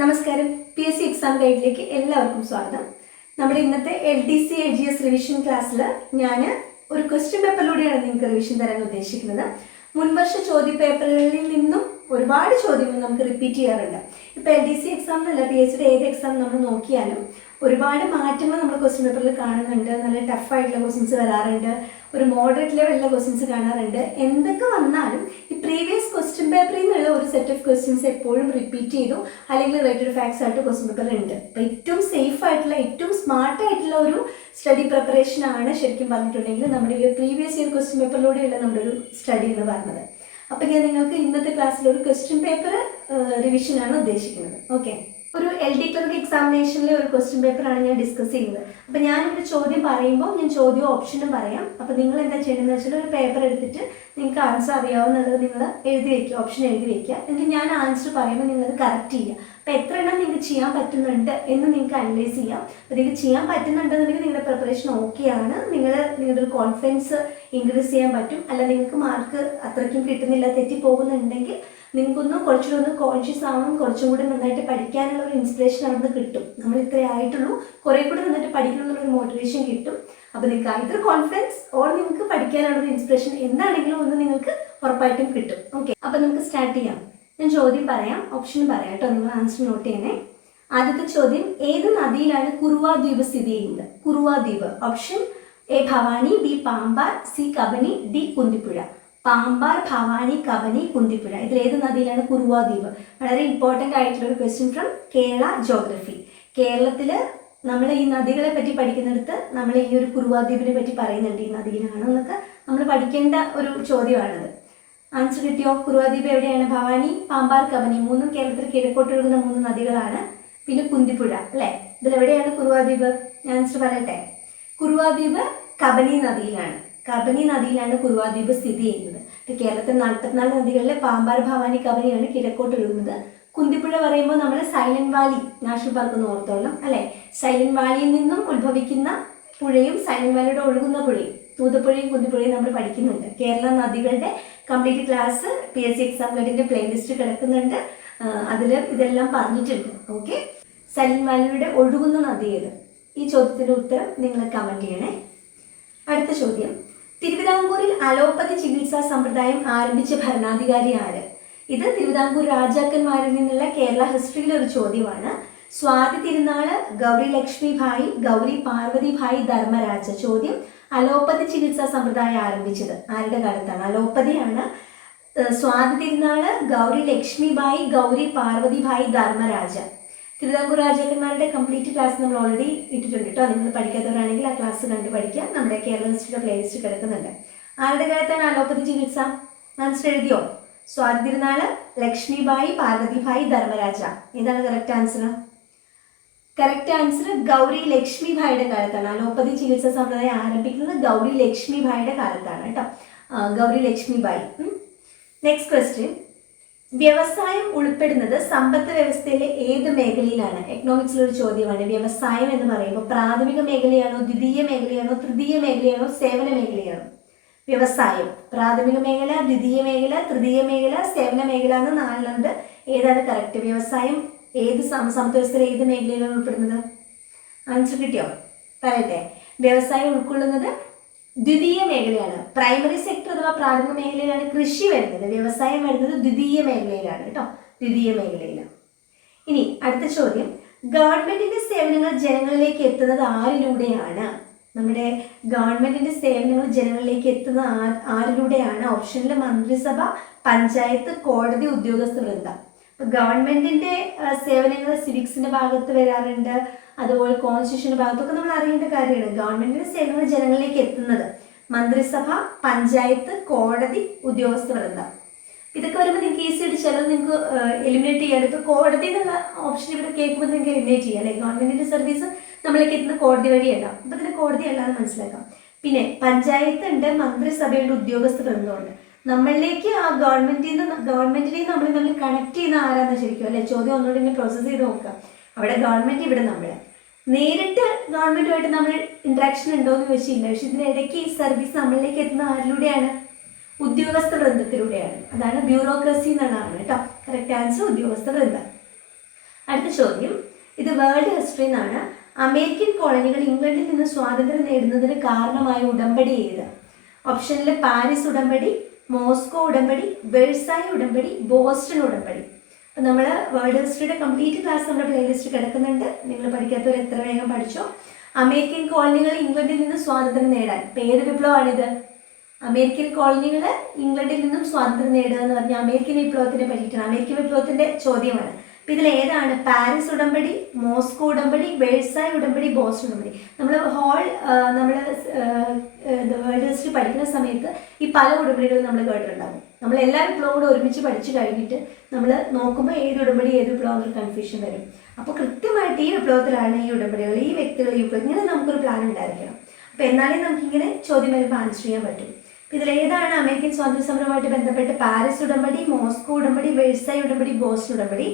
നമസ്കാരം. P S C exam ഗൈഡിലേക്ക് എല്ലാവർക്കും സ്വാഗതം. നമ്മുടെ ഇന്നത്തെ L D C A G S revision ക്ലാസ്സിൽ ഞാൻ ഒരു ക്വസ്റ്റ്യൻ പേപ്പറിലൂടെയാണ് നിങ്ങൾക്ക് റിവിഷൻ തരാൻ ഉദ്ദേശിക്കുന്നത്. മുൻവർഷ ചോദ്യ പേപ്പറുകളിൽ നിന്നും ഒരുപാട് ചോദ്യങ്ങൾ നമുക്ക് റിപ്പീറ്റ് ചെയ്യാറുണ്ട്. ഇപ്പോൾ എൽ ഡി സി എക്സാം എന്നല്ല പി എസ് സിയുടെ ഏത് എക്സാം നമ്മൾ നോക്കിയാലും ഒരുപാട് മാറ്റങ്ങൾ നമ്മൾ ക്വസ്റ്റ്യൻ പേപ്പറിൽ കാണുന്നുണ്ട്. നല്ല ടഫായിട്ടുള്ള ക്വസ്റ്റ്യൻസ് വരാറുണ്ട്. ഒരു മോഡറേറ്റ് ലെവലുള്ള ക്വസ്റ്റ്യൻസ് കാണാറുണ്ട്. എന്തൊക്കെ വന്നാലും ഈ പ്രീവിയസ് ക്വസ്റ്റ്യൻ പേപ്പറിൽ നിന്നുള്ള ഒരു സെറ്റ് ഓഫ് ക്വസ്റ്റ്യൻസ് എപ്പോഴും റിപ്പീറ്റ് ചെയ്തു. അല്ലെങ്കിൽ റിലേറ്റഡ് ഫാക്ട്സ് ആയിട്ട് ക്വസ്റ്റ്യൻ പേപ്പറിൽ ഉണ്ട്. അപ്പോൾ ഏറ്റവും സേഫ് ആയിട്ടുള്ള ഏറ്റവും സ്മാർട്ട് ആയിട്ടുള്ള ഒരു സ്റ്റഡി പ്രിപ്പറേഷൻ ആണ് ശരിക്കും പറഞ്ഞിട്ടുണ്ടെങ്കിൽ നമ്മുടെ ഈ പ്രീവിയസ് ഇയർ ക്വസ്റ്റ്യൻ പേപ്പറിലൂടെയുള്ള നമ്മുടെ ഒരു സ്റ്റഡി എന്ന് പറഞ്ഞത്. അപ്പോൾ ഞാൻ നിങ്ങൾക്ക് ഇന്നത്തെ ക്ലാസ്സിൽ ഒരു ക്വസ്റ്റ്യൻ പേപ്പർ റിവിഷനാണ് ഉദ്ദേശിക്കുന്നത്. ഓക്കെ ഒരു എൽ ഡി ക്ലർക്ക് എക്സാമിനേഷനിലെ ഒരു ക്വസ്റ്റ്യൻ പേപ്പറാണ് ഞാൻ ഡിസ്കസ് ചെയ്യുന്നത്. അപ്പോൾ ഞാനൊരു ചോദ്യം പറയുമ്പോൾ ഞാൻ ചോദ്യവും ഓപ്ഷനും പറയാം. അപ്പോൾ നിങ്ങൾ എന്താ ചെയ്യേണ്ടതെന്ന് വെച്ചാൽ ഒരു പേപ്പർ എടുത്തിട്ട് നിങ്ങൾക്ക് ആൻസർ അറിയാവുന്നുള്ളത് നിങ്ങൾ എഴുതി വെക്കുക ഓപ്ഷൻ എഴുതി വെക്കുക എന്നിട്ട് ഞാൻ ആൻസർ പറയുമ്പോൾ നിങ്ങളത് കറക്റ്റ് ചെയ്യുക. അപ്പോൾ എത്ര എണ്ണം നിങ്ങൾക്ക് ചെയ്യാൻ പറ്റുന്നുണ്ട് എന്ന് നിങ്ങൾക്ക് അനലൈസ് ചെയ്യാം. അപ്പോൾ നിങ്ങൾക്ക് ചെയ്യാൻ പറ്റുന്നുണ്ടെന്നുണ്ടെങ്കിൽ നിങ്ങളുടെ പ്രിപ്പറേഷൻ ആണ്. നിങ്ങൾ നിങ്ങളുടെ ഒരു കോൺഫിഡൻസ് ഇൻക്രീസ് ചെയ്യാൻ പറ്റും. അല്ല നിങ്ങൾക്ക് മാർക്ക് അത്രയ്ക്കും കിട്ടുന്നില്ല തെറ്റി പോകുന്നുണ്ടെങ്കിൽ നിങ്ങൾക്കൊന്നും കുറച്ചുകൂടെ കോൺഷ്യസ് ആവാൻ കുറച്ചും കൂടി നന്നായിട്ട് പഠിക്കാനുള്ള ഒരു ഇൻസ്പിറേഷൻ അവിടുന്ന് കിട്ടും. നമ്മൾ ഇത്രേ ആയിട്ടുള്ളൂ. കുറേ കൂടി നന്നായിട്ട് പഠിക്കണം ഒരു മോട്ടിവേഷൻ കിട്ടും. അപ്പോൾ നിങ്ങൾക്ക് ഇത്ര കോൺഫിഡൻസ് ഓർ നിങ്ങൾക്ക് പഠിക്കാനുള്ള ഇൻസ്പിറേഷൻ എന്താണെങ്കിലും ഒന്ന് നിങ്ങൾക്ക് ഉറപ്പായിട്ടും കിട്ടും. ഓക്കെ അപ്പോൾ നമുക്ക് സ്റ്റാർട്ട് ചെയ്യാം. ഞാൻ ചോദ്യം പറയാം. ഓപ്ഷൻ പറയാം കേട്ടോ. നിങ്ങൾ ആൻസർ നോട്ട് ചെയ്യണേ. ആദ്യത്തെ ചോദ്യം ഏത് നദിയിലാണ് കുറുവ ദ്വീപ് സ്ഥിതി ചെയ്യുന്നത്? കുറുവ ദ്വീപ്. Option A Bhavani B Pambar C Kabani D Kunthippuzha. Pambar Bhavani Kabani Kunthippuzha. ഏത് നദിയിലാണ് കുറുവാദ്വീപ് വളരെ ഇമ്പോർട്ടന്റ് ആയിട്ടുള്ള ഒരു ക്വസ്റ്റ്യൻ ഫ്രം കേരള ജോഗ്രഫി കേരളത്തിൽ നമ്മൾ ഈ നദികളെ പറ്റി പഠിക്കുന്നിടത്ത് നമ്മൾ ഈ ഒരു കുറുവാദ്വീപിനെ പറ്റി പറയുന്നുണ്ട് ഈ നദിയിലാണ് എന്നൊക്കെ നമ്മൾ പഠിക്കേണ്ട ഒരു ചോദ്യമാണത്. ആൻസർ കിട്ടിയോ? കുറുവാദ്വീപ് എവിടെയാണ്? ഭവാനി പാമ്പാർ കബനി മൂന്നും കേരളത്തിൽ കിഴക്കോട്ടൊഴുകുന്ന മൂന്ന് നദികളാണ്. പിന്നെ കുന്തിപ്പുഴ അല്ലേ? ഇതിലെവിടെയാണ് കുറുവാദ്വീപ് ഞാൻ ആൻസർ പറയട്ടെ. കുറുവാദ്വീപ് കബനി നദിയിലാണ്. കബനി നദിയിലാണ് കുറുവാദ്വീപ് സ്ഥിതി ചെയ്യുന്നത്. കേരളത്തിൽ നാൽപ്പത്തിനാല് നദികളിലെ പാമ്പാർ ഭവാനി കബനിയാണ് കിഴക്കോട്ട് ഒഴുകുന്നത്. കുന്തിപ്പുഴ പറയുമ്പോൾ നമ്മൾ സൈലന്റ് വാലി നാഷണൽ പാർക്ക് എന്ന് ഓർത്തോളണം അല്ലെ? സൈലന്റ് വാലിയിൽ നിന്നും ഉത്ഭവിക്കുന്ന പുഴയും സൈലന്റ് വാലിയുടെ ഒഴുകുന്ന പുഴയും തൂതപ്പുഴയും കുന്തിപ്പുഴയും നമ്മൾ പഠിക്കുന്നുണ്ട്. കേരള നദികളുടെ complete class P S C exam ഗൈഡിന്റെ playlist കിടക്കുന്നുണ്ട്. അതിൽ ഇതെല്ലാം പറഞ്ഞിട്ടുണ്ട്. ഓക്കെ? സൈലന്റ് വാലിയുടെ ഒഴുകുന്ന നദി ഏത്? ഈ ചോദ്യത്തിന്റെ ഉത്തരം നിങ്ങൾ കമന്റ് ചെയ്യണേ. അടുത്ത ചോദ്യം. തിരുവിതാംകൂറിൽ അലോപ്പതി ചികിത്സാ സമ്പ്രദായം ആരംഭിച്ച ഭരണാധികാരി ആര് ഇത് തിരുവിതാംകൂർ രാജാക്കന്മാരിൽ നിന്നുള്ള കേരള ഹിസ്റ്ററിയിലെ ഒരു ചോദ്യമാണ്. സ്വാതി തിരുനാൾ ഗൗരി ലക്ഷ്മി ഭായി ഗൗരി പാർവതി ഭായി ധർമ്മരാജ. ചോദ്യം അലോപ്പതി ചികിത്സാ സമ്പ്രദായം ആരംഭിച്ചത് ആരുടെ കാലത്താണ്? അലോപ്പതിയാണ്. സ്വാതി തിരുനാൾ ഗൗരി ലക്ഷ്മി ഭായി ഗൗരി പാർവതി ഭായി ധർമ്മരാജ. തിരുവിതാംകൂർ രാജാക്കന്മാരുടെ കംപ്ലീറ്റ് ക്ലാസ് നമ്മൾ ഓൾറെഡി ഇട്ടിട്ടുണ്ട് കേട്ടോ നിങ്ങൾ പഠിക്കാത്തവരാണെങ്കിൽ ആ ക്ലാസ് കണ്ട് പഠിക്കാം നമ്മുടെ കേരള ഹിസ്റ്ററിയുടെ പ്ലേലിസ്റ്റ് കിടക്കുന്നുണ്ട്. ആരുടെ കാലത്താണ് അലോപ്പതി ചികിത്സ ആൻസർ എഴുതിയോ? സ്വാതി തിരുനാൾ ലക്ഷ്മിബായി പാർവതിഭായി ധർമ്മരാജ. ഏതാണ് correct answer correct answer Gouri ലക്ഷ്മിഭായിയുടെ കാലത്താണ്. അലോപ്പതി ചികിത്സ സമ്പ്രദായം ആരംഭിക്കുന്നത് ഗൗരി ലക്ഷ്മിഭായിയുടെ കാലത്താണ് കേട്ടോ ഗൗരി ലക്ഷ്മിബായി. നെക്സ്റ്റ് ക്വസ്റ്റ്യൻ വ്യവസായം ഉൾപ്പെടുന്നത് സമ്പത്ത് വ്യവസ്ഥയിലെ ഏത് മേഖലയിലാണ്? എക്കണോമിക്സിലെ ഒരു ചോദ്യമാണ്. വ്യവസായം എന്ന് പറയുമ്പോൾ പ്രാഥമിക മേഖലയാണോ ദ്വിതീയ മേഖലയാണോ തൃതീയ മേഖലയാണോ സേവന മേഖലയാണോ? വ്യവസായം. പ്രാഥമിക മേഖല ദ്വിതീയ മേഖല തൃതീയ മേഖല സേവന മേഖല എന്ന് നാലിലുണ്ട് ഏതാണ് കറക്റ്റ് വ്യവസായം ഏത് സമ്പത്ത് വ്യവസ്ഥയിലെ ഏത് മേഖലയിലാണ് ഉൾപ്പെടുന്നത്? ആൻസർ കിട്ടിയോ? പറയട്ടെ. വ്യവസായം ഉൾക്കൊള്ളുന്നത് ദ്വിതീയ മേഖലയാണ്. പ്രൈമറി സെക്ടർ അഥവാ പ്രാഥമിക മേഖലയിലാണ് കൃഷി വരുന്നത്. വ്യവസായം വരുന്നത് ദ്വിതീയ മേഖലയിലാണ് കേട്ടോ. ദ്വിതീയ മേഖലയിലാണ് ഇനി അടുത്ത ചോദ്യം. ഗവൺമെന്റിന്റെ സേവനങ്ങൾ ജനങ്ങളിലേക്ക് എത്തുന്നത് ആരിലൂടെയാണ്? നമ്മുടെ ഗവൺമെന്റിന്റെ സേവനങ്ങൾ ജനങ്ങളിലേക്ക് എത്തുന്നത് ആരിലൂടെയാണ്? ഓപ്ഷനിൽ മന്ത്രിസഭ പഞ്ചായത്ത് കോടതി ഉദ്യോഗസ്ഥ വൃന്ദം. ഗവൺമെന്റിന്റെ സേവനങ്ങൾ സിവിക്സിന്റെ ഭാഗത്ത് വരാറുണ്ട്. അതുപോലെ കോൺസ്റ്റിറ്റ്യൂഷന്റെ ഭാഗത്തൊക്കെ നമ്മൾ അറിയേണ്ട കാര്യമാണ്. ഗവൺമെന്റിന്റെ സേവനങ്ങൾ ജനങ്ങളിലേക്ക് എത്തുന്നത്. മന്ത്രിസഭ പഞ്ചായത്ത് കോടതി ഉദ്യോഗസ്ഥ വൃന്ദം. ഇതൊക്കെ വരുമ്പോൾ നിങ്ങൾക്ക് ഈസി ആയിട്ട് ചിലത് നിങ്ങൾക്ക് എലിമിനേറ്റ് ചെയ്യാൻ ഇപ്പോൾ കോടതി എന്നുള്ള ഓപ്ഷൻ ഇവിടെ കേൾക്കുമ്പോൾ നിങ്ങൾക്ക് എലിമിനേറ്റ് ചെയ്യാം അല്ലെ? ഗവൺമെന്റിന്റെ സർവീസ് നമ്മളിലേക്ക് എത്തുന്ന കോടതി വഴിയല്ല. അപ്പൊ ഇതിന് കോടതി അല്ലാതെ മനസ്സിലാക്കാം. പിന്നെ പഞ്ചായത്ത് ഉണ്ട് മന്ത്രിസഭയുടെ ഉദ്യോഗസ്ഥ വൃന്ദമുണ്ട്. നമ്മളിലേക്ക് ആ ഗവൺമെന്റിൽ നിന്ന് ഗവൺമെന്റിനെ നമ്മൾ നമ്മൾ കണക്ട് ചെയ്യുന്ന ആരാന്ന് ശരിക്കും അല്ലെ? ചോദ്യം ഒന്നുകൂടി ഇങ്ങനെ പ്രോസസ്സ് ചെയ്ത് നോക്കാം. അവിടെ ഗവൺമെന്റ് ഇവിടെ നമ്മൾ നേരിട്ട് ഗവൺമെന്റുമായിട്ട് നമ്മൾ ഇന്ററാക്ഷൻ ഉണ്ടോ എന്ന് ചോദിച്ചില്ല. പക്ഷെ ഇതിനിടയ്ക്ക് ഈ സർവീസ് നമ്മളിലേക്ക് എത്തുന്ന ആരിലൂടെയാണ്? ഉദ്യോഗസ്ഥ വൃന്ദത്തിലൂടെയാണ്. അതാണ് ബ്യൂറോക്രസി എന്നുള്ളതാണ് കേട്ടോ. കറക്റ്റ് ആൻസർ ഉദ്യോഗസ്ഥ വൃന്ദം. അടുത്ത ചോദ്യം. ഇത് വേൾഡ് ഹിസ്റ്ററി എന്നാണ്. അമേരിക്കൻ കോളനികൾ ഇംഗ്ലണ്ടിൽ നിന്ന് സ്വാതന്ത്ര്യം നേടുന്നതിന് കാരണമായ ഉടമ്പടി ഏത്? ഓപ്ഷനിൽ പാരീസ് ഉടമ്പടി മോസ്കോ ഉടമ്പടി വെഴ്സായി ഉടമ്പടി ബോസ്റ്റൺ ഉടമ്പടി. അപ്പം നമ്മൾ വേൾഡ് ഹിസ്റ്ററിയുടെ കംപ്ലീറ്റ് ക്ലാസ് നമ്മുടെ പ്ലേലിസ്റ്റ് കിടക്കുന്നുണ്ട്. നിങ്ങൾ പഠിക്കാത്തവർ എത്ര വേഗം പഠിച്ചോ. അമേരിക്കൻ കോളനികൾ ഇംഗ്ലണ്ടിൽ നിന്ന് സ്വാതന്ത്ര്യം നേടാൻ. പേര് വിപ്ലവമാണിത്. അമേരിക്കൻ കോളനികൾ ഇംഗ്ലണ്ടിൽ നിന്നും സ്വാതന്ത്ര്യം നേടുക എന്ന് പറഞ്ഞാൽ അമേരിക്കൻ വിപ്ലവത്തിനെ പറ്റിയിട്ടാണ്. അമേരിക്കൻ വിപ്ലവത്തിന്റെ ചോദ്യമാണ്. അപ്പം ഇതിൽ ഏതാണ് പാരീസ് ഉടമ്പടി മോസ്കോ ഉടമ്പടി വേഴ്സായ് ഉടമ്പടി ബോസ്റ്റൺ ഉടമ്പടി. നമ്മൾ ഹോൾ നമ്മൾ വേൾഡ് ഹിസ്റ്ററി പഠിക്കുന്ന സമയത്ത് ഈ പല ഉടമ്പടികളും നമ്മൾ കേട്ടിട്ടുണ്ടാകും നമ്മൾ എല്ലാ വിപ്ലവം കൂടെ ഒരുമിച്ച് പഠിച്ചു കഴിഞ്ഞിട്ട് നമ്മൾ നോക്കുമ്പോൾ ഏത് ഉടമ്പടി ഏത് വിപ്ലവം കൺഫ്യൂഷൻ വരും. അപ്പോൾ കൃത്യമായിട്ട് ഈ വിപ്ലവത്തിലാണ് ഈ ഉടമ്പടികൾ ഈ വ്യക്തികൾ ഈ വിപ്ലവം ഇങ്ങനെ നമുക്കൊരു പ്ലാൻ ഉണ്ടായിരിക്കണം. അപ്പോൾ എന്നാലേ നമുക്കിങ്ങനെ ചോദ്യം വരുമ്പോൾ ആൻസർ ചെയ്യാൻ പറ്റും. ഏതാണ് അമേരിക്കൻ സ്വാതന്ത്ര്യ സമരവുമായിട്ട് ബന്ധപ്പെട്ട് പാരീസ് ഉടമ്പടി മോസ്കോ ഉടമ്പടി വെഴ്സായ് ഉടമ്പടി ബോസ്റ്റൺ ഉടമ്പടി.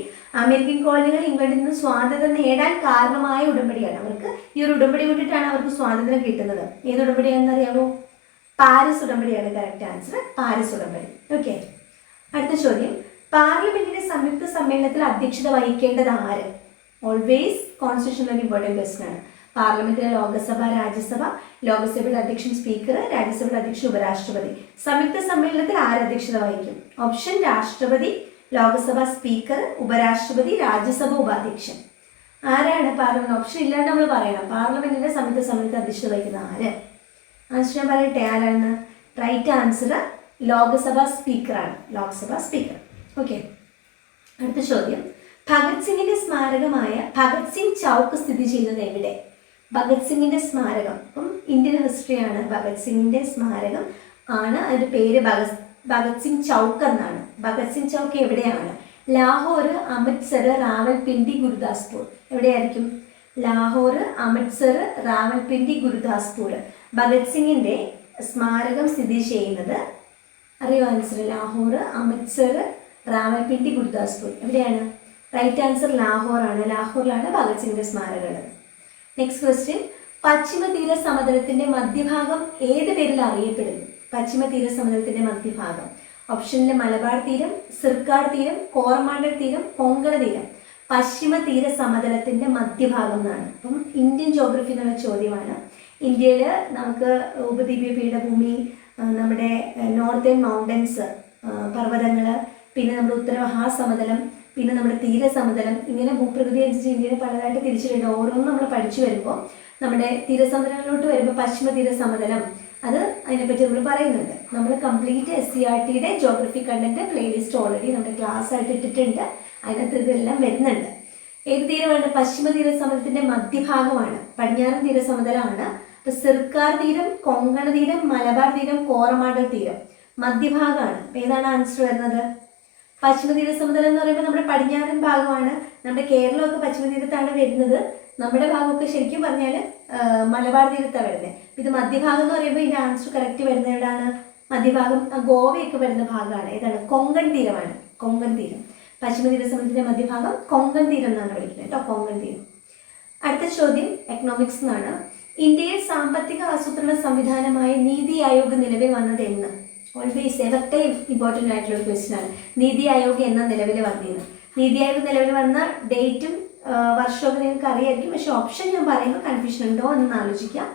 അമേരിക്കൻ കോളനികൾ ഇംഗ്ലണ്ടിൽ നിന്ന് സ്വാതന്ത്ര്യം നേടാൻ കാരണമായ ഉടമ്പടിയാണ്. അവർക്ക് ഈ ഒരു ഉടമ്പടി വിട്ടിട്ടാണ് അവർക്ക് സ്വാതന്ത്ര്യം കിട്ടുന്നത്. ഏത് ഉടമ്പടിയാണെന്ന് അറിയാമോ പാരീസ് ഉടമ്പടിയാണ് കറക്റ്റ് ആൻസർ പാരീസ് ഉടമ്പടി. ഓക്കെ അടുത്ത ചോദ്യം. പാർലമെന്റിന്റെ സംയുക്ത സമ്മേളനത്തിൽ അധ്യക്ഷത വഹിക്കേണ്ടത് ആര്? ഓൾവേസ് കോൺസ്റ്റിറ്റ്യൂഷണൽ ഇമ്പോർട്ടന്റ് ക്വസ്റ്റൻ ആണ്. പാർലമെന്റിലെ ലോകസഭ രാജ്യസഭ ലോകസഭയുടെ അധ്യക്ഷൻ സ്പീക്കർ രാജ്യസഭയുടെ അധ്യക്ഷൻ ഉപരാഷ്ട്രപതി. സംയുക്ത സമ്മേളനത്തിൽ അധ്യക്ഷത വഹിക്കും? ഓപ്ഷൻ രാഷ്ട്രപതി ലോകസഭ സ്പീക്കർ ഉപരാഷ്ട്രപതി രാജ്യസഭ ഉപാധ്യക്ഷൻ. ആരാണ് പാർലമെന്റ്? ഓപ്ഷൻ ഇല്ലാണ്ട് നമ്മൾ പറയണം. പാർലമെന്റിന്റെ സംയുക്ത സമ്മേളനത്തിൽ അധ്യക്ഷത വഹിക്കുന്ന ആര്? ആൻസർ പറയട്ടെ ആരാണ്? റൈറ്റ് ആൻസർ ലോകസഭ സ്പീക്കറാണ്. ലോക്സഭ സ്പീക്കർ. ഓക്കെ. അടുത്ത ചോദ്യം. ഭഗത് സിംഗിന്റെ സ്മാരകമായ ഭഗത് സിംഗ് ചൗക്ക് സ്ഥിതി ചെയ്യുന്നത് എവിടെ? ഭഗത് സിംഗിന്റെ സ്മാരകം. ഇന്ത്യൻ ഹിസ്റ്ററിയാണ് ഭഗത് സിംഗിന്റെ സ്മാരകം. ആണ് അതിന്റെ പേര് ഭഗത് ഭഗത് സിംഗ് ചൗക്ക് എന്നാണ്. ഭഗത് സിംഗ് ചൗക്ക് എവിടെയാണ്? ലാഹോർ അമൃത്സർ റാവൽപിണ്ടി ഗുരുദാസ്പൂർ. എവിടെയായിരിക്കും? ലാഹോർ അമൃത്സർ റാവൽപിണ്ടി ഗുരുദാസ്പൂർ. ഭഗത് സിംഗിന്റെ സ്മാരകം സ്ഥിതി ചെയ്യുന്നത് അറിയോ ആൻസർ ലാഹോർ അമൃത്സർ റാവൽപിണ്ടി ഗുരുദാസ്പൂർ. എവിടെയാണ്? റൈറ്റ് ആൻസർ ലാഹോർ ആണ് ലാഹോറിലാണ് ഭഗത് സിംഗിന്റെ സ്മാരകം ഉള്ളത്. നെക്സ്റ്റ് ക്വസ്റ്റ്യൻ പശ്ചിമ തീര സമതലത്തിന്റെ മധ്യഭാഗം ഏത് പേരിൽ അറിയപ്പെടുന്നു? പശ്ചിമ തീര സമതലത്തിന്റെ മധ്യഭാഗം ഓപ്ഷനിൽ മലബാർ തീരം സിർക്കാട് തീരം കോറമാണ്ടൽ തീരം കൊങ്കണ തീരം. പശ്ചിമ തീര സമതലത്തിന്റെ മധ്യഭാഗം എന്നാണ്. അപ്പം ഇന്ത്യൻ ജോഗ്രഫി എന്നുള്ള ചോദ്യമാണ്. ഇന്ത്യയിൽ നമുക്ക് ഉപദ്വീപീയ പീഠഭൂമി നമ്മുടെ നോർത്തേൺ മൗണ്ടൻസ് പർവതങ്ങൾ പിന്നെ നമ്മുടെ ഉത്തര മഹാസമതലം പിന്നെ നമ്മുടെ തീരസമതലം ഇങ്ങനെ ഭൂപ്രകൃതി അനുസരിച്ച് ഇന്ത്യനെ പലതായിട്ട് തിരിച്ചിട്ടുണ്ട്. ഓരോന്നും നമ്മൾ പഠിച്ചു വരുമ്പോൾ നമ്മുടെ തീരസമതലങ്ങളിലോട്ട് വരുമ്പോൾ പശ്ചിമ തീരസമതലം അത് അതിനെപ്പറ്റി നമ്മൾ പറയുന്നുണ്ട്. നമ്മൾ കംപ്ലീറ്റ് എസ് സി ആർ ടിയുടെ ജോഗ്രഫി കണ്ടന്റ് പ്ലേലിസ്റ്റ് ഓൾറെഡി നമ്മുടെ ക്ലാസ് ആയിട്ട് ഇട്ടിട്ടുണ്ട്. അതിനകത്ത് ഇതെല്ലാം വരുന്നുണ്ട്. ഏത് തീരമാണ്? പശ്ചിമ തീരസമതലത്തിന്റെ മധ്യഭാഗമാണ്. പടിഞ്ഞാറൻ തീരസമതലമാണ് അപ്പൊ സിർക്കാർ തീരം കൊങ്കണ തീരം മലബാർ തീരം കോറമാടൽ തീരം മധ്യഭാഗമാണ്. ഏതാണ് ആൻസർ വരുന്നത്? പശ്ചിമ തീരസമുദ്രം എന്ന് പറയുമ്പോൾ നമ്മുടെ പടിഞ്ഞാറൻ ഭാഗമാണ്. നമ്മുടെ കേരളമൊക്കെ പശ്ചിമതീരത്താണ് വരുന്നത്. നമ്മുടെ ഭാഗമൊക്കെ ശരിക്കും പറഞ്ഞാൽ മലബാർ തീരത്താണ് വരുന്നത് ഇത് മധ്യഭാഗം എന്ന് പറയുമ്പോൾ ഇതിന്റെ ആൻസർ കറക്റ്റ് വരുന്നത് എവിടെയാണ് മധ്യഭാഗം ഗോവയൊക്കെ വരുന്ന ഭാഗമാണ്. ഏതാണ്? കൊങ്കൺ തീരമാണ്. കൊങ്കൺ തീരം. പശ്ചിമ തീരസമുദ്രത്തിന്റെ മധ്യഭാഗം കൊങ്കൺ തീരം എന്നാണ് വിളിക്കുന്നത് കേട്ടോ കൊങ്കൺ തീരം. അടുത്ത ചോദ്യം എക്കണോമിക്സ് എന്നാണ്. ഇന്ത്യയിൽ സാമ്പത്തിക ആസൂത്രണ സംവിധാനമായ നീതി ആയോഗ് നിലവിൽ വന്നത് എന്ന്. ഓൾവേസ് ഇതൊക്കെ ഇമ്പോർട്ടന്റ് ആയിട്ടുള്ള ഒരു ക്വസ്റ്റ്യൻ ആണ്. നീതി ആയോഗ് എന്ന നിലവിൽ വന്നിരുന്നു നീതി ആയോഗ് നിലവിൽ വന്ന ഡേറ്റും വർഷവും നിങ്ങൾക്ക് അറിയായിരിക്കും. പക്ഷെ ഓപ്ഷൻ ഞാൻ പറയുമ്പോൾ കൺഫ്യൂഷൻ ഉണ്ടോ എന്ന് ആലോചിക്കാം.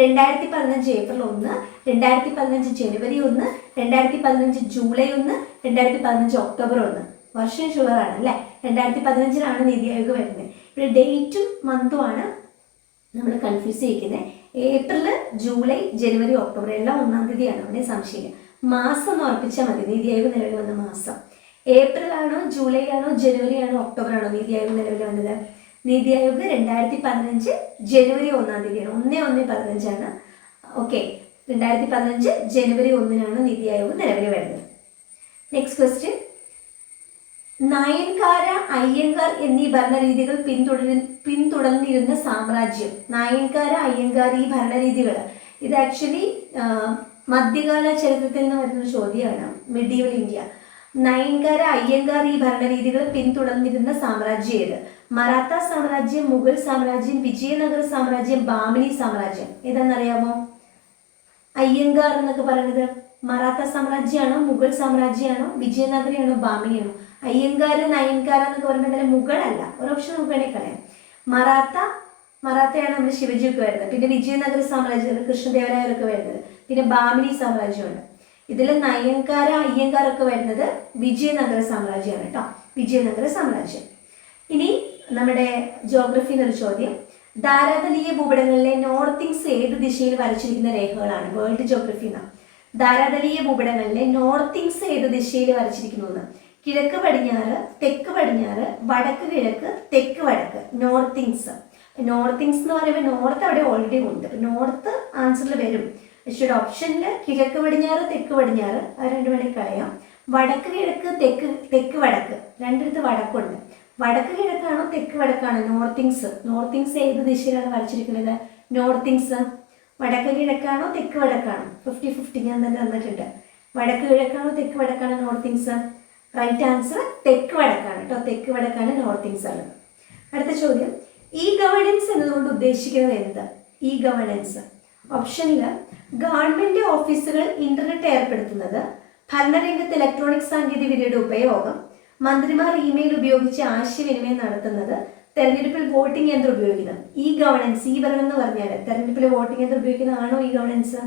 രണ്ടായിരത്തി പതിനഞ്ച് ഏപ്രിൽ ഒന്ന് രണ്ടായിരത്തി പതിനഞ്ച് ജനുവരി ഒന്ന് രണ്ടായിരത്തി പതിനഞ്ച് ജൂലൈ ഒന്ന് രണ്ടായിരത്തി പതിനഞ്ച് ഒക്ടോബർ ഒന്ന്. വർഷം ഷുവർ ആണ് അല്ലേ? രണ്ടായിരത്തി പതിനഞ്ചിലാണ് നീതി ആയോഗ് വരുന്നത്. ഇവിടെ ഡേറ്റും മന്തുമാണ് നമ്മൾ കൺഫ്യൂസ് ചെയ്യിക്കുന്നത് ഏപ്രിൽ ജൂലൈ ജനുവരി ഒക്ടോബർ എല്ലാം ഒന്നാം തീയതിയാണ്. അവിടെ സംശയം മാസം ഉറപ്പിച്ചാൽ മതി. നീതി ആയോഗ് നിലവിൽ വന്ന മാസം. ഏപ്രിൽ ആണോ ജൂലൈ ആണോ ജനുവരി ആണോ ഒക്ടോബർ ആണോ നീതി ആയോഗ് നിലവിൽ വന്നത്? നീതി ആയോഗ് രണ്ടായിരത്തി പതിനഞ്ച് ജനുവരി ഒന്നാം തീയതിയാണ് ഒന്നേ ഒന്നേ പതിനഞ്ചാണ്. ഓക്കെ രണ്ടായിരത്തി പതിനഞ്ച് ജനുവരി ഒന്നിനാണ് നീതി ആയോഗ് നിലവിൽ വരുന്നത്. നെക്സ്റ്റ് ക്വസ്റ്റ്യൻ നയൻകാര അയ്യങ്കാർ എന്നീ ഭരണരീതികൾ പിന്തുടരു പിന്തുടർന്നിരുന്ന സാമ്രാജ്യം. നയൻകാര അയ്യങ്കാർ ഈ ഭരണരീതികൾ ഇത് ആക്ച്വലി മധ്യകാല ചരിത്രത്തിൽ നിന്ന് വരുന്ന ചോദ്യമാണ് മിഡീവൽ ഇന്ത്യ നയൻകാര അയ്യങ്കാർ ഈ ഭരണരീതികൾ പിന്തുടർന്നിരുന്ന സാമ്രാജ്യം ഏത്? മറാത്ത സാമ്രാജ്യം മുഗൾ സാമ്രാജ്യം വിജയനഗര സാമ്രാജ്യം ബാമിനി സാമ്രാജ്യം. ഏതാണെന്നറിയാമോ അയ്യങ്കാർ എന്നൊക്കെ പറയുന്നത് മറാത്ത സാമ്രാജ്യമാണോ മുഗൾ സാമ്രാജ്യമാണോ വിജയനഗരിയാണോ ബാമിനിയാണോ? അയ്യങ്കാർ നയൻകാര എന്നൊക്കെ പറയുമ്പോൾ മുഗൾ അല്ല. ഒരു നമുക്ക് വേണമെങ്കിൽ കളയാം മറാത്ത മറാത്തയാണ് നമ്മുടെ ശിവജിയൊക്കെ വരുന്നത്. പിന്നെ വിജയനഗര സാമ്രാജ്യം കൃഷ്ണദേവരായരൊക്കെ വരുന്നത്. പിന്നെ ബാമിനി സാമ്രാജ്യമുണ്ട് ഇതിൽ നയൻകാര അയ്യങ്കാരൊക്കെ വരുന്നത് വിജയനഗര സാമ്രാജ്യമാണ് കേട്ടോ. വിജയനഗര സാമ്രാജ്യം. ഇനി നമ്മുടെ ജോഗ്രഫി എന്നൊരു ചോദ്യം. ധാരാതലീയ ഭൂപടങ്ങളിലെ നോർത്തിങ്സ് ഏത് ദിശയിൽ വരച്ചിരിക്കുന്ന രേഖകളാണ്? വേൾഡ് ജോഗ്രഫി എന്ന ധാരാതലീയ ഭൂപടങ്ങളിലെ നോർത്തിങ്സ് ഏത് ദിശയിൽ വരച്ചിരിക്കുന്നു കിഴക്ക് പടിഞ്ഞാറ് തെക്ക് പടിഞ്ഞാറ് വടക്ക് കിഴക്ക് തെക്ക് വടക്ക്. നോർത്തിങ്സ് നോർത്തിങ്സ് എന്ന് പറയുമ്പോൾ നോർത്ത് അവിടെ ഓൾറെഡി ഉണ്ട്. നോർത്ത് ആൻസറിൽ വരും. പക്ഷേ ഓപ്ഷനിൽ കിഴക്ക് പടിഞ്ഞാറ് തെക്ക് പടിഞ്ഞാറ് അത് രണ്ട് മണി കളയാം വടക്ക് കിഴക്ക് തെക്ക് തെക്ക് വടക്ക്. രണ്ടിടത്ത് വടക്കുണ്ട്. വടക്ക് കിഴക്കാണോ തെക്ക് വടക്കാണോ? നോർത്തിങ്സ് നോർത്തിങ്സ് ഏത് ദിശയിലാണ് വരച്ചിരിക്കുന്നത്? നോർത്തിങ്സ് വടക്ക് കിഴക്കാണോ തെക്ക് വടക്കാണോ? ഫിഫ്റ്റി ഫിഫ്റ്റി ഞാൻ തന്നെ തന്നിട്ടുണ്ട്. വടക്ക് കിഴക്കാണോ തെക്ക് വടക്കാണോ നോർത്തിങ്സ് റൈറ്റ് ആൻസർ തെക്ക് വടക്കാണ് കേട്ടോ. തെക്ക് വടക്കാണ് നോർത്തിങ്സ് ആണ്. അടുത്ത ചോദ്യം. ഇ ഗവേണൻസ് എന്നതുകൊണ്ട് ഉദ്ദേശിക്കുന്നത് എന്ത്? ഇ ഗവേണൻസ് ഓപ്ഷനിൽ ഗവൺമെന്റ് ഓഫീസുകൾ ഇന്റർനെറ്റ് ഏർപ്പെടുത്തുന്നത് ഭരണരംഗത്ത് ഇലക്ട്രോണിക് സാങ്കേതികവിദ്യയുടെ ഉപയോഗം മന്ത്രിമാർ ഇമെയിൽ ഉപയോഗിച്ച് ആശയവിനിമയം നടത്തുന്നത് തെരഞ്ഞെടുപ്പിൽ വോട്ടിംഗ് യന്ത്രം ഉപയോഗിക്കുന്നത്. ഈ ഗവർണൻസ് ഈ ഭരണം എന്ന് പറഞ്ഞാൽ തെരഞ്ഞെടുപ്പിൽ വോട്ടിംഗ് യന്ത്രം ഉപയോഗിക്കുന്നതാണോ ഈ ഗവർണൻസ്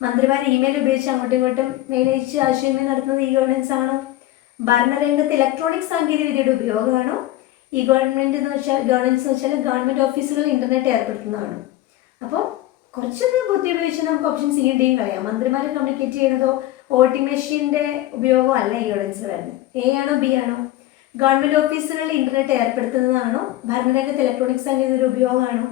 മന്ത്രിമാർ ഇമെയിൽ ഉപയോഗിച്ച് അങ്ങോട്ടും ഇങ്ങോട്ടും മെയിൽ അയച്ച് ആശയവിനിമയം നടത്തുന്നത് ഈ ഗവർണൻസ് ആണോ? ഭരണരംഗത്ത് ഇലക്ട്രോണിക് സാങ്കേതികവിദ്യയുടെ ഉപയോഗമാണോ? ഈ ഗവൺമെന്റ് എന്ന് വെച്ചാൽ ഗവർണൻസ് എന്ന് വെച്ചാൽ ഗവൺമെന്റ് ഓഫീസുകൾ ഇന്റർനെറ്റ് ഏർപ്പെടുത്തുന്നതാണ്. അപ്പോൾ കുറച്ചൊക്കെ ബുദ്ധി ഉപയോഗിച്ച് നമുക്ക് ഓപ്ഷൻ സി ഡിയും കളയാം മന്ത്രിമാർ കമ്മ്യൂണിക്കേറ്റ് ചെയ്യുന്നതോ വോട്ടിംഗ് മെഷീന്റെ ഉപയോഗം അല്ല ഈ ഓഡിയൻസ് വരുന്നത്. എ ആണോ ബി ആണോ? ഗവൺമെന്റ് ഓഫീസുകളിൽ ഇന്റർനെറ്റ് ഏർപ്പെടുത്തുന്നതാണോ? ഭരണരംഗത്ത് ഇലക്ട്രോണിക് സാങ്കേതികയുടെ ഉപയോഗമാണോ?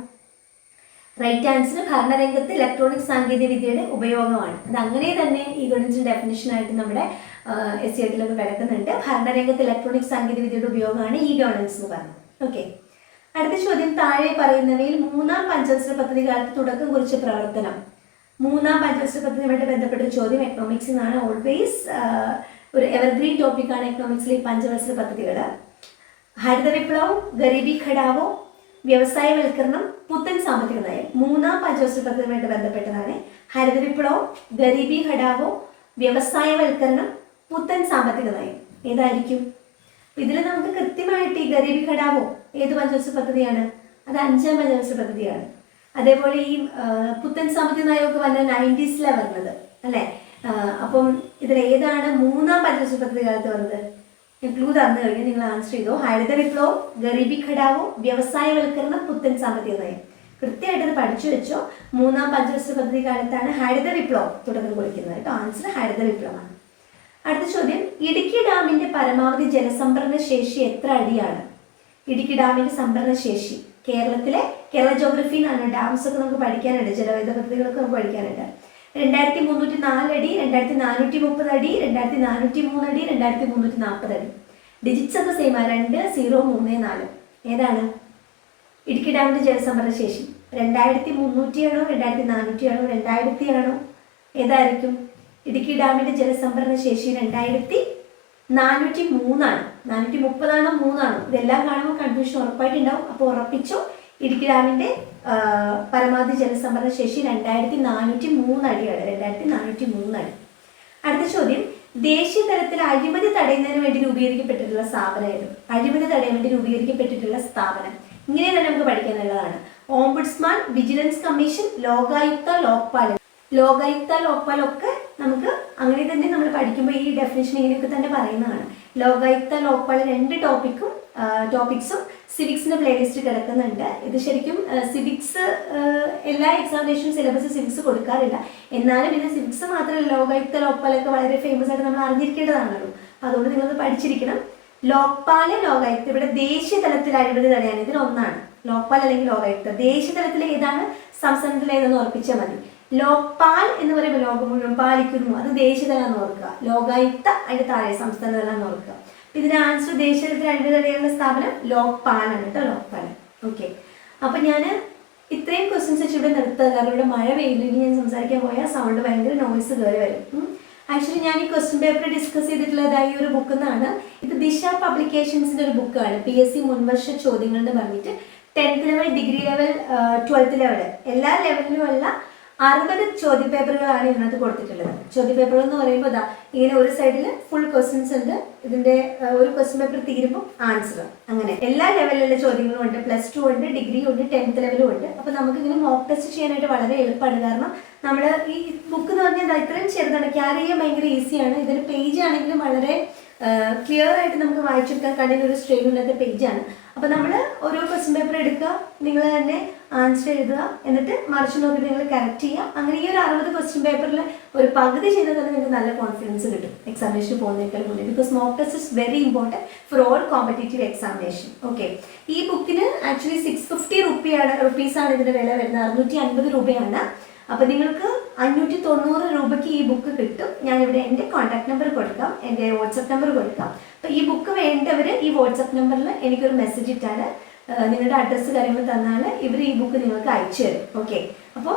റൈറ്റ് ആൻസർ ഭരണരംഗത്ത് ഇലക്ട്രോണിക് സാങ്കേതിക വിദ്യയുടെ ഉപയോഗമാണ്. അത് അങ്ങനെ തന്നെ ഈ ഗവൺമെന്റിന്റെ ഡെഫിനേഷൻ ആയിട്ട് നമ്മുടെ എസ് സി ഐറ്റിലൊക്കെ കിടക്കുന്നുണ്ട്. ഭരണരംഗത്ത് ഇലക്ട്രോണിക് സാങ്കേതിക വിദ്യയുടെ ഉപയോഗമാണ് ഈ ഗവർണൻസ് എന്ന് പറയുന്നത് ഓക്കെ അടുത്ത ചോദ്യം താഴെ പറയുന്നവയിൽ മൂന്നാം പഞ്ചവത്സര പദ്ധതി കാലത്ത് തുടക്കം കുറിച്ച പ്രവർത്തനം. മൂന്നാം പഞ്ചവത്സര പദ്ധതിയുമായിട്ട് ബന്ധപ്പെട്ട ചോദ്യം എക്കണോമിക്സ് എന്നാണ്. ഓൾവേസ് ഒരു എവർഗ്രീൻ ടോപ്പിക്കാണ് എക്കണോമിക്സിലെ പഞ്ചവത്സര പദ്ധതികൾ ഹരിത വിപ്ലവം ഗരീബി ഘടാവോ വ്യവസായവൽക്കരണം പുത്തൻ സാമ്പത്തിക നയം. മൂന്നാം പഞ്ചവത്സര പദ്ധതിയുമായിട്ട് ബന്ധപ്പെട്ടതാണ്. ഹരിത വിപ്ലവം ഗരീബി ഘടാവോ വ്യവസായവൽക്കരണം പുത്തൻ സാമ്പത്തിക നയം. ഏതായിരിക്കും? ഇതിൽ നമുക്ക് കൃത്യമായിട്ട് ഈ ഗരീബി ഘടാവോ ഏത് പഞ്ചവത്സര പദ്ധതിയാണ്? അത് അഞ്ചാം പഞ്ചവത്സര പദ്ധതിയാണ്. അതേപോലെ ഈ പുത്തൻ സാമ്പത്തിക നയമൊക്കെ വന്ന നയന്റീസിലാണ് വരുന്നത് അല്ലേ? അപ്പം ഇതിൽ ഏതാണ് മൂന്നാം പഞ്ചവത്സര പദ്ധതി കാലത്ത് വന്നത് ക്ലൂ തന്നു കഴിഞ്ഞാൽ നിങ്ങൾ ആൻസർ ചെയ്തോ? ഹരിത വിപ്ലവം ഗരീബി ഘടാവോ വ്യവസായവൽക്കരണം പുത്തൻ സാമ്പത്തിക നയം. കൃത്യമായിട്ട് അത് പഠിച്ചു വെച്ചോ മൂന്നാം പഞ്ചവത്സര പദ്ധതി കാലത്താണ് ഹരിത വിപ്ലവം തുടക്കം കുറിക്കുന്നത്. കേട്ടോ ആൻസർ ഹരിത വിപ്ലവമാണ്. അടുത്ത ചോദ്യം ഇടുക്കി ഡാമിന്റെ പരമാവധി ജലസംഭരണ ശേഷി എത്ര അടിയാണ്? ഇടുക്കി ഡാമിന്റെ സംഭരണ ശേഷി കേരളത്തിലെ കേരള ജോഗ്രഫി എന്നാണ് ഡാംസ് ഒക്കെ നമുക്ക് പഠിക്കാനുണ്ട് ജലവൈദ്യുത പദ്ധതികളൊക്കെ നമുക്ക് പഠിക്കാനുണ്ട്. രണ്ടായിരത്തി മുന്നൂറ്റി നാലടി രണ്ടായിരത്തി നാനൂറ്റി മുപ്പത് അടി രണ്ടായിരത്തി നാനൂറ്റി മൂന്ന് അടി രണ്ടായിരത്തി മുന്നൂറ്റി നാൽപ്പത് അടി. ഡിജിറ്റ്സ് ഒക്കെ സെയിം ആ രണ്ട് സീറോ മൂന്ന് നാല്. ഏതാണ്? ഇടുക്കി ഡാമിന്റെ ജലസംഭരണ ശേഷി. രണ്ടായിരത്തി മുന്നൂറ്റി ആണോ രണ്ടായിരത്തി നാനൂറ്റി ആണോ രണ്ടായിരത്തി ആണോ ഏതായിരിക്കും? ഇടുക്കി ഡാമിന്റെ ജലസംഭരണ ശേഷി രണ്ടായിരത്തി നാനൂറ്റി മൂന്നാണ് നാനൂറ്റി മുപ്പതാണോ മൂന്നാണോ? ഇതെല്ലാം കാണുമ്പോൾ കൺഫ്യൂഷൻ ഉറപ്പായിട്ടുണ്ടാവും. അപ്പോൾ ഉറപ്പിച്ചു ഇടുക്കി ഡാമിന്റെ പരമാവധി ജലസംഭരണ ശേഷി രണ്ടായിരത്തി നാനൂറ്റി മൂന്ന് അടിയാണ് രണ്ടായിരത്തി നാനൂറ്റി മൂന്നടി അടുത്ത ചോദ്യം. ദേശീയ തലത്തിൽ അഴിമതി തടയുന്നതിന് വേണ്ടി രൂപീകരിക്കപ്പെട്ടിട്ടുള്ള സ്ഥാപനമായിരുന്നു. അഴിമതി തടയാൻ വേണ്ടി രൂപീകരിക്കപ്പെട്ടിട്ടുള്ള സ്ഥാപനം. ഇങ്ങനെ തന്നെ നമുക്ക് പഠിക്കാനുള്ളതാണ് ombudsman vigilance commission Lokayukta Lokpal Lokayukta Lokpal ഒക്കെ നമുക്ക് അങ്ങനെ തന്നെ നമ്മൾ പഠിക്കുമ്പോൾ ഈ ഡെഫിനേഷൻ ഇങ്ങനെയൊക്കെ തന്നെ പറയുന്നതാണ്. ലോകായുക്ത ലോക്പാൽ രണ്ട് ടോപ്പിക്കും ടോപ്പിക്സും സിവിക്സിന്റെ പ്ലേലിസ്റ്റ് കിടക്കുന്നുണ്ട്. ഇത് ശരിക്കും സിവിക്സ് എല്ലാ എക്സാമിനേഷൻ സിലബസ് സിവിക്സ് കൊടുക്കാറില്ല. എന്നാലും പിന്നെ സിവിക്സ് മാത്രമല്ല ലോകായുക്ത ലോക്പാലൊക്കെ വളരെ ഫേമസ് ആയിട്ട് നമ്മൾ അറിഞ്ഞിരിക്കേണ്ടതാണല്ലോ. അതുകൊണ്ട് നിങ്ങളത് പഠിച്ചിരിക്കണം. ലോക്പാൽ ലോകായുക്ത. ഇവിടെ ദേശീയ തലത്തിൽ അഴിമതി തടയാൻ ഇതിൽ ഒന്നാണ് ലോക്പാൽ അല്ലെങ്കിൽ ലോകായുക്ത. ദേശീയ തലത്തിൽ ഏതാണ് സംസ്ഥാനത്തിൽ ഏതെന്ന് ഉറപ്പിച്ചാൽ മതി. ലോക്പാൽ എന്ന് പറയുമ്പോൾ ലോകം മുഴുവൻ പാലിക്കുന്നു. അത് ദേശീയതല എന്ന് ഓർക്കുക. ലോകായുക്ത അതിന്റെ താഴെ സംസ്ഥാന തലം എന്ന് ഓർക്കുക ഇതിന്റെ ആൻസർ ദേശീയ തലത്തിൽ തലയുള്ള സ്ഥാപനം ലോക്പാൽ ആണ് കേട്ടോ ലോക്പാൽ. ഓക്കെ അപ്പൊ ഞാൻ ഇത്രയും ക്വസ്റ്റ്യൻസ് വെച്ച് ഇവിടെ നിർത്തുക. കാരണം ഇവിടെ മഴ പെയ്യുന്നു. ഇനി ഞാൻ സംസാരിക്കാൻ പോയാൽ സൗണ്ട് ഭയങ്കര നോയ്സ് കയറി വരും. ആക്ച്വലി ഞാൻ ഈ ക്വസ്റ്റ്യൻ പേപ്പർ ഡിസ്കസ് ചെയ്തിട്ടുള്ളത് ഈ ഒരു ബുക്ക് എന്നാണ്. ഇത് ദിശ പബ്ലിക്കേഷൻസിന്റെ ഒരു ബുക്കാണ് പി എസ് സി മുൻവർഷ ചോദ്യങ്ങൾ എന്ന് പറഞ്ഞിട്ട് tenth level degree level twelfth level എല്ലാ ലെവലിലുമുള്ള അറുപത് ചോദ്യപേപ്പറുകളാണ് ഇതിനകത്ത് കൊടുത്തിട്ടുള്ളത്. ചോദ്യപേപ്പർ എന്ന് പറയുമ്പോൾ ഇതാ ഇങ്ങനെ ഒരു സൈഡിൽ ഫുൾ ക്വസ്റ്റ്യൻസ് ഉണ്ട്. ഇതിന്റെ ഒരു ക്വസ്റ്റ്യൻ പേപ്പർ തീരുമ്പോൾ ആൻസർ അങ്ങനെ എല്ലാ ലെവലിലുള്ള ചോദ്യങ്ങളും ഉണ്ട്. പ്ലസ് ടു ഉണ്ട് ഡിഗ്രി ഉണ്ട് ടെൻത്ത് ലെവലും ഉണ്ട്. അപ്പോൾ നമുക്ക് ഇങ്ങനെ മോക്ക് ടെസ്റ്റ് ചെയ്യാനായിട്ട് വളരെ എളുപ്പമാണ്. കാരണം നമ്മൾ ഈ ബുക്ക് എന്ന് പറഞ്ഞാൽ ഇത്രയും ചെറുതാണ്. ക്യാരി ചെയ്യാൻ ഭയങ്കര ഈസിയാണ് ഇതിന് പേജ് ആണെങ്കിലും വളരെ ക്ലിയർ ആയിട്ട് നമുക്ക് വായിച്ചെടുക്കാൻ ഒരു സ്ട്രെയിൻ ഇല്ലാത്ത പേജാണ് അപ്പോൾ നമ്മൾ ഓരോ ക്വസ്റ്റ്യൻ പേപ്പർ എടുക്കുക. നിങ്ങൾ തന്നെ ആൻസർ എഴുതുക. എന്നിട്ട് മറിച്ച് നോക്കി നിങ്ങൾ കറക്റ്റ് ചെയ്യുക. അങ്ങനെ ഈ ഒരു അറുപത് ക്വസ്റ്റ്യൻ പേപ്പറിൽ ഒരു പകുതി ചെയ്താൽ തന്നെ നിങ്ങൾക്ക് നല്ല കോൺഫിഡൻസ് കിട്ടും. എക്സാമിനേഷൻ പോകുന്നതിനേക്കാൾ മുന്നേ. Because mock test is very important for all competitive examination okay ഈ ബുക്കിന് ആക്ച്വലി സിക്സ് ഫിഫ്റ്റി റുപ്പിയാണ് റുപ്പീസാണ് ഇതിന്റെ വില വരുന്നത്. അറുന്നൂറ്റി അൻപത് രൂപയാണ്. അപ്പോൾ നിങ്ങൾക്ക് അഞ്ഞൂറ്റി തൊണ്ണൂറ് രൂപയ്ക്ക് ഈ ബുക്ക് കിട്ടും. ഞാൻ ഇവിടെ എന്റെ കോൺടാക്ട് നമ്പർ കൊടുക്കാം. എന്റെ വാട്സപ്പ് നമ്പർ കൊടുക്കാം. അപ്പോൾ ഈ ബുക്ക് വേണ്ടവർ ഈ വാട്സപ്പ് നമ്പറിൽ എനിക്കൊരു മെസ്സേജ് ഇട്ടാൽ നിങ്ങളുടെ അഡ്രസ്സ് കാര്യങ്ങൾ തന്നാൽ ഇവർ ഈ ബുക്ക് നിങ്ങൾക്ക് അയച്ചു തരും ഓക്കെ അപ്പോൾ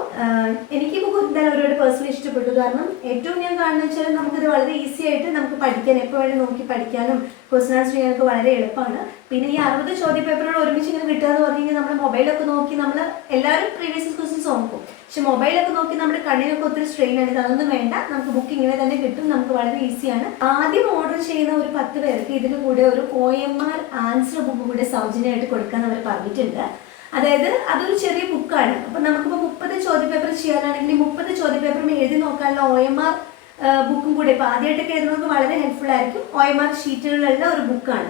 എനിക്ക് എന്തായാലും ഒരുപാട് പേഴ്സണലി ഇഷ്ടപ്പെട്ടു. കാരണം ഏറ്റവും ഞാൻ കാണുന്ന വെച്ചാൽ നമുക്കിത് വളരെ ഈസി ആയിട്ട് നമുക്ക് പഠിക്കാൻ എപ്പോൾ വേണേൽ നോക്കി പഠിക്കാനും ക്വസ്റ്റൻ ആൻസർ ചെയ്യാനൊക്കെ വളരെ എളുപ്പമാണ്. പിന്നെ ഈ അറുപത് ചോദ്യ പേപ്പറുകൾ ഒരുമിച്ച് ഇങ്ങനെ കിട്ടുക എന്ന് പറഞ്ഞു കഴിഞ്ഞാൽ നമ്മുടെ മൊബൈലൊക്കെ നോക്കി നമ്മൾ എല്ലാവരും പ്രീവിയസ് ക്വസ്റ്റൻസ് നോക്കും പക്ഷെ മൊബൈലൊക്കെ നോക്കി നമ്മുടെ കണ്ണിനൊക്കെ ഒത്തിരി സ്ട്രെയിൻ ആണ്. അതൊന്നും വേണ്ട. നമുക്ക് ബുക്ക് ഇങ്ങനെ തന്നെ കിട്ടും. നമുക്ക് വളരെ ഈസിയാണ് ആദ്യം ഓർഡർ ചെയ്യുന്ന ഒരു പത്ത് പേർക്ക് ഇതിന് കൂടെ ഒരു O M R answer book കൂടെ സൗജന്യമായിട്ട് കൊടുക്കാൻ അവർ പറഞ്ഞിട്ടുണ്ട്. അതായത് അതൊരു ചെറിയ ബുക്കാണ് അപ്പൊ നമുക്കിപ്പോൾ മുപ്പത് ചോദ്യ പേപ്പർ ചെയ്യാനാണെങ്കിൽ മുപ്പത് ചോദ്യ പേപ്പറും എഴുതി നോക്കാനുള്ള ഒ എം ആർ ബുക്കും കൂടെ. ഇപ്പൊ ആദ്യമായിട്ടൊക്കെ എഴുതുന്നവർക്ക് വളരെ ഹെൽപ്ഫുൾ ആയിരിക്കും. ഒ എം ആർ ഷീറ്റുകളുള്ള ഒരു ബുക്കാണ്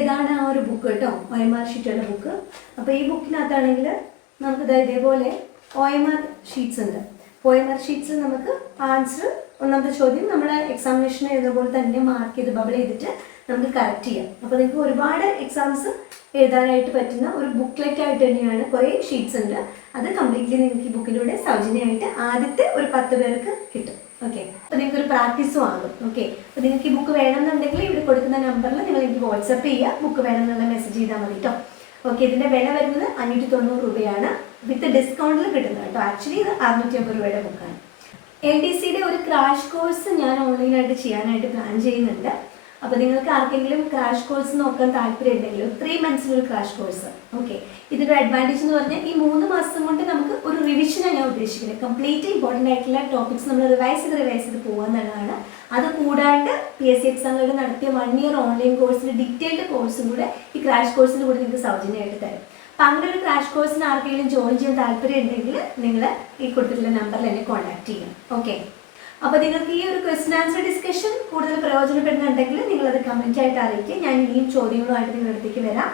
ഇതാണ് ആ ഒരു ബുക്ക് കേട്ടോ. ഒ എം ആർ ഷീറ്റുള്ള ബുക്ക് അപ്പോൾ ഈ ബുക്കിനകത്താണെങ്കിൽ നമുക്ക് ഇതേപോലെ ഒ എം ആർ ഷീറ്റ്സ് ഉണ്ട്. ഒ എം ആർ ഷീറ്റ്സ് നമുക്ക് ആൻസർ ഒന്നാമത്തെ ചോദ്യം നമ്മുടെ എക്സാമിനേഷൻ എഴുതുന്ന പോലെ തന്നെ മാർക്ക് ചെയ്ത് ബബിൾ ചെയ്തിട്ട് നമുക്ക് കറക്റ്റ് ചെയ്യാം. അപ്പോൾ നിങ്ങൾക്ക് ഒരുപാട് എക്സാംസ് എഴുതാനായിട്ട് പറ്റുന്ന ഒരു ബുക്ക്ലെറ്റ് ആയിട്ട് തന്നെയാണ് കുറേ ഷീറ്റ്സ് ഉണ്ട്. അത് കംപ്ലീറ്റ്ലി നിങ്ങൾക്ക് ഈ ബുക്കിലൂടെ സൗജന്യമായിട്ട് ആദ്യത്തെ ഒരു പത്ത് പേർക്ക് കിട്ടും. ഓക്കെ അപ്പോൾ നിങ്ങൾക്ക് ഒരു പ്രാക്ടീസും ആകും ഓക്കെ അപ്പോൾ നിങ്ങൾക്ക് ഈ ബുക്ക് വേണമെന്നുണ്ടെങ്കിൽ ഇവിടെ കൊടുക്കുന്ന നമ്പറിൽ നിങ്ങൾ എനിക്ക് വാട്സപ്പ് ചെയ്യുക. ബുക്ക് വേണമെന്നുള്ള മെസ്സേജ് ചെയ്താൽ മതി കേട്ടോ ഓക്കെ ഇതിന്റെ വില വരുന്നത് അഞ്ഞൂറ്റി തൊണ്ണൂറ് രൂപയാണ് വിത്ത് ഡിസ്കൗണ്ടിൽ കിട്ടുന്നത് കേട്ടോ ആക്ച്വലി ഇത് അറുന്നൂറ്റി അമ്പത് രൂപയുടെ ബുക്കാണ് എൽ ഡി സിയുടെ ഒരു ക്രാഷ് കോഴ്സ് ഞാൻ ഓൺലൈനായിട്ട് ചെയ്യാനായിട്ട് പ്ലാൻ ചെയ്യുന്നുണ്ട്. അപ്പോൾ നിങ്ങൾക്ക് ആർക്കെങ്കിലും ക്രാഷ് കോഴ്സ് നോക്കാൻ താല്പര്യം ഉണ്ടെങ്കിൽ ത്രീ മന്ത്സിലൊരു ക്രാഷ് കോഴ്സ് ഓക്കെ ഇതിന്റെ അഡ്വാന്റേജ് എന്ന് പറഞ്ഞാൽ ഈ മൂന്ന് മാസം കൊണ്ട് നമുക്ക് ഒരു റിവിഷനാണ് ഞാൻ ഉദ്ദേശിക്കുന്നത്. കംപ്ലീറ്റ് ഇമ്പോർട്ടന്റ് ആയിട്ടുള്ള ടോപ്പിക്സ് നമ്മൾ റിവൈസ് ചെയ്ത് റിവൈസ് ചെയ്ത് പോകുക എന്നുള്ളതാണ്. അത് കൂടാണ്ട് പി എസ് സി എക്സാമുകൾ നടത്തിയ വൺ ഇയർ ഓൺലൈൻ കോഴ്സിന്റെ ഡീറ്റെയിൽഡ് കോഴ്സും കൂടെ ഈ ക്രാഷ് കോഴ്സിന്റെ കൂടെ നിങ്ങൾക്ക് സൗജന്യമായിട്ട് തരും. അപ്പം അങ്ങനെ ഒരു ക്രാഷ് കോഴ്സിന് ആർക്കെങ്കിലും ജോയിൻ ചെയ്യാൻ താല്പര്യം ഉണ്ടെങ്കിൽ നിങ്ങൾ ഈ കൊടുത്തിട്ടുള്ള നമ്പറിൽ എന്നെ കോൺടാക്ട് ചെയ്യും ഓക്കെ അപ്പോൾ നിങ്ങൾക്ക് ഈ ഒരു ക്വസ്റ്റൻ ആൻസർ ഡിസ്കഷൻ കൂടുതൽ പ്രയോജനപ്പെടുന്നുണ്ടെങ്കിൽ നിങ്ങളത് കമന്റ് ആയിട്ട് അറിയിക്കുക. ഞാൻ ഇനിയും ചോദ്യങ്ങളുമായിട്ട് നിങ്ങളുടെ അടുത്തേക്ക് വരാം.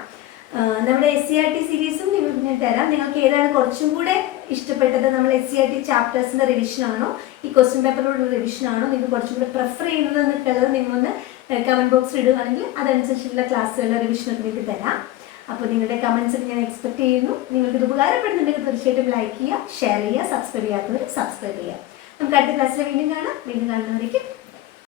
നമ്മുടെ എസ് സി ആർ ടി സീരീസും നിങ്ങൾക്ക് ഞാൻ തരാം. നിങ്ങൾക്ക് ഏതാണ് കുറച്ചും കൂടെ ഇഷ്ടപ്പെട്ടത്? നമ്മൾ എസ് സി ആർ ടി ചാപ്റ്റേഴ്സിന്റെ റിവിഷൻ ആണോ? ഈ ക്വസ്റ്റ്യൻ പേപ്പറിലുള്ള റിവിഷൻ ആണോ? നിങ്ങൾക്ക് കുറച്ചും കൂടെ പ്രിഫർ ചെയ്യുന്നത് നിങ്ങൾ നിങ്ങളൊന്ന് കമന്റ് ബോക്സിൽ ഇടുകയാണെങ്കിൽ അതനുസരിച്ചുള്ള ക്ലാസ്സുകളുടെ റിവിഷനൊക്കെ നിങ്ങൾക്ക് തരാം. അപ്പോൾ നിങ്ങളുടെ കമൻസ് ഞാൻ എക്സ്പെക്ട് ചെയ്യുന്നു. നിങ്ങൾക്ക് ഇത് ഉപകാരപ്പെടുന്നുണ്ടെങ്കിൽ തീർച്ചയായിട്ടും ലൈക്ക് ചെയ്യുക ഷെയർ ചെയ്യുക സബ്സ്ക്രൈബ് ചെയ്യാത്തവർ സബ്സ്ക്രൈബ് ചെയ്യുക. നമുക്ക് അടുത്ത ക്ലാസ്സിൽ വീണ്ടും കാണാം. വീണ്ടും കാണുന്നവരേക്കും